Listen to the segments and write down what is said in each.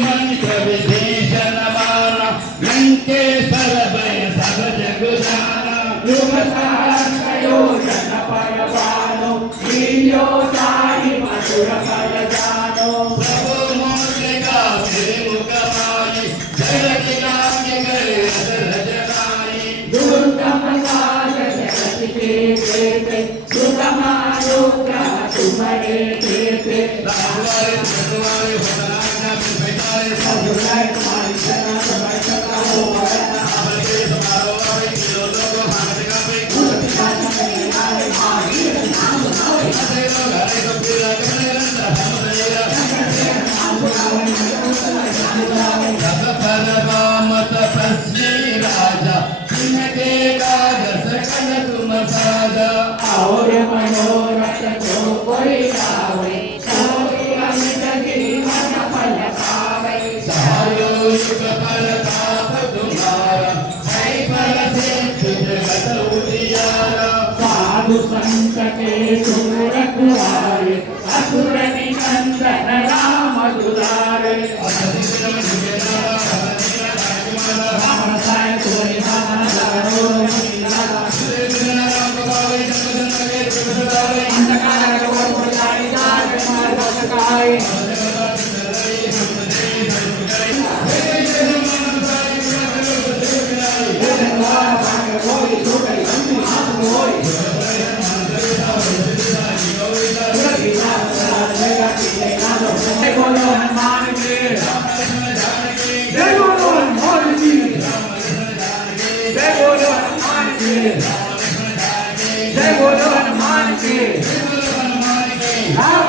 मंत्र विभीषण माना लंकेश्वर भय सब जग जाना युग सहस्रयोजन परवानो लील्यो ताहि मधुर फल जानो प्रभु मुद्रिका मुख माई जगति नाम गए रजनाई दुर्गम काल जगत के देते सुगमानुग्रह तुम्हारे देते भगवान भगवान भगवान बिठाए सजुराय तुम्हारी शरण सबाई सका हो वरना हमारे समारोह में लोगों को भाग का पे कुछ भाषा में नारे मारी नाम नावे हरे घरे को पीरा करने रंदा हम देरा नाम बुलावे जब परमाम तपस्वी राजा जिनके काज सकल तुम साजा और मनोरथ जो कोई गावे सोई अमित जीवन फल पावे सायो युग परताप तुम्हारा है फल से जगत उजियारा साधु संत के सुर रखवारे असुर निकंदन राम दुलारे राम साय कोई जय बोलो हनुमान की राम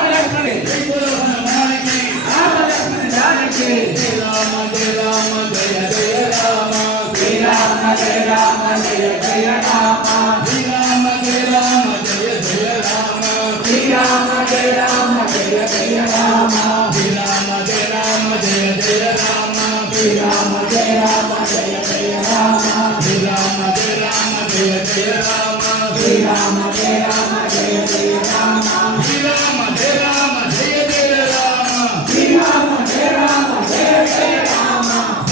लक्ष्मण जानकी राम जय राम जय जय राम श्री राम जय राम जय जय राम श्री राम जय राम जय जय राम श्री राम जय राम जय जय राम श्री राम जय राम जय जय राम श्री राम जय राम जय जय राम श्री राम जय राम जय जय राम श्री राम जय राम जय जय राम श्री राम जय राम जय जय राम श्री राम जय राम जय जय राम श्री राम जय राम जय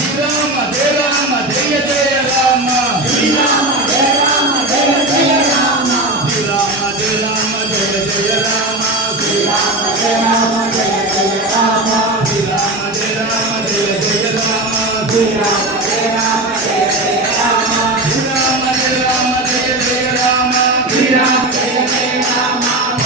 जय राम श्री राम जय राम जय जय राम श्री राम जय राम जय जय राम श्री राम जय राम जय जय राम श्री राम जय राम जय जय राम श्री राम जय राम जय जय राम श्री राम जय राम जय जय राम श्री राम जय जय राम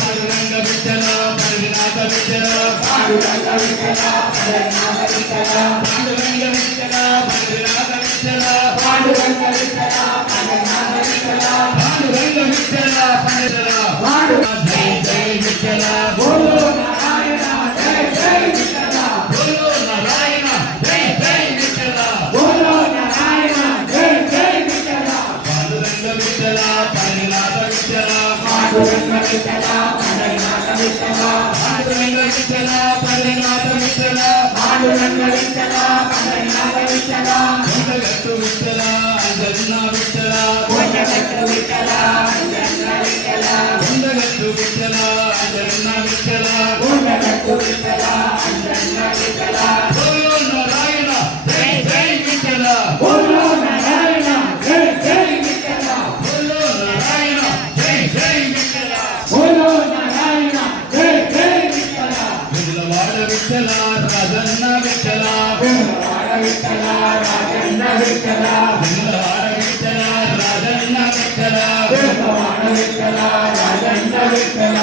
पांडुरंग विठ्ठल पंडरीनाथ विठ्ठल पांडुरंग विठ्ठल पंडरीनाथ विठ्ठल पांडुरंग विठ्ठल पंडरीनाथ विठ्ठल पांडुरंग विठ्ठल पंडरीनाथ विठ्ठल पांडुरंग विठ्ठल पंडरीनाथ जय जय विठ्ठल बोलो नारायण जय जय विठ्ठल बोलो नारायण जय जय विठ्ठल बोलो नारायण जय जय विठ्ठल पांडुरंग विठ्ठल पंडरीनाथ विठ्ठल पांडुरंग विठ्ठल पंडरीनाथ विठ्ठल पांडुरंग विठ्ठल पंडरीनाथ विठ्ठल पांडुरंग विठ्ठल पंडरीनाथ विठ्ठल కొండగట్టు విఠ్ఠల అంజన్న విఠ్ఠల కొండగట్టు విఠ్ఠల అంజన్న విఠ్ఠల కొండగట్టు విఠ్ఠల అంజన్న విఠ్ఠల కొండగట్టు విఠ్ఠల అంజన్న విఠ్ఠల బోలో నారాయణ జై జై విఠ్ఠల బోలో నారాయణ జై జై విఠ్ఠల బోలో నారాయణ జై జై విఠ్ఠల బోలో నారాయణ జై జై విఠ్ఠల విఠలవాడ విఠ్ఠల రాజన్న విఠ్ఠల విఠలవాడ విఠ్ఠల రాజన్న విఠ్ఠల విఠలవాడ విఠ్ఠల రాజన్న విఠ్ఠల విఠలవాడ విఠ్ఠల రాజన్న విఠ్ఠల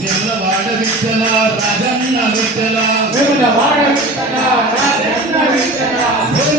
విఠలవాడ విఠ్ఠల రాజన్న విఠ్ఠల విఠలవాడ విఠ్ఠల రాజన్న విఠ్ఠల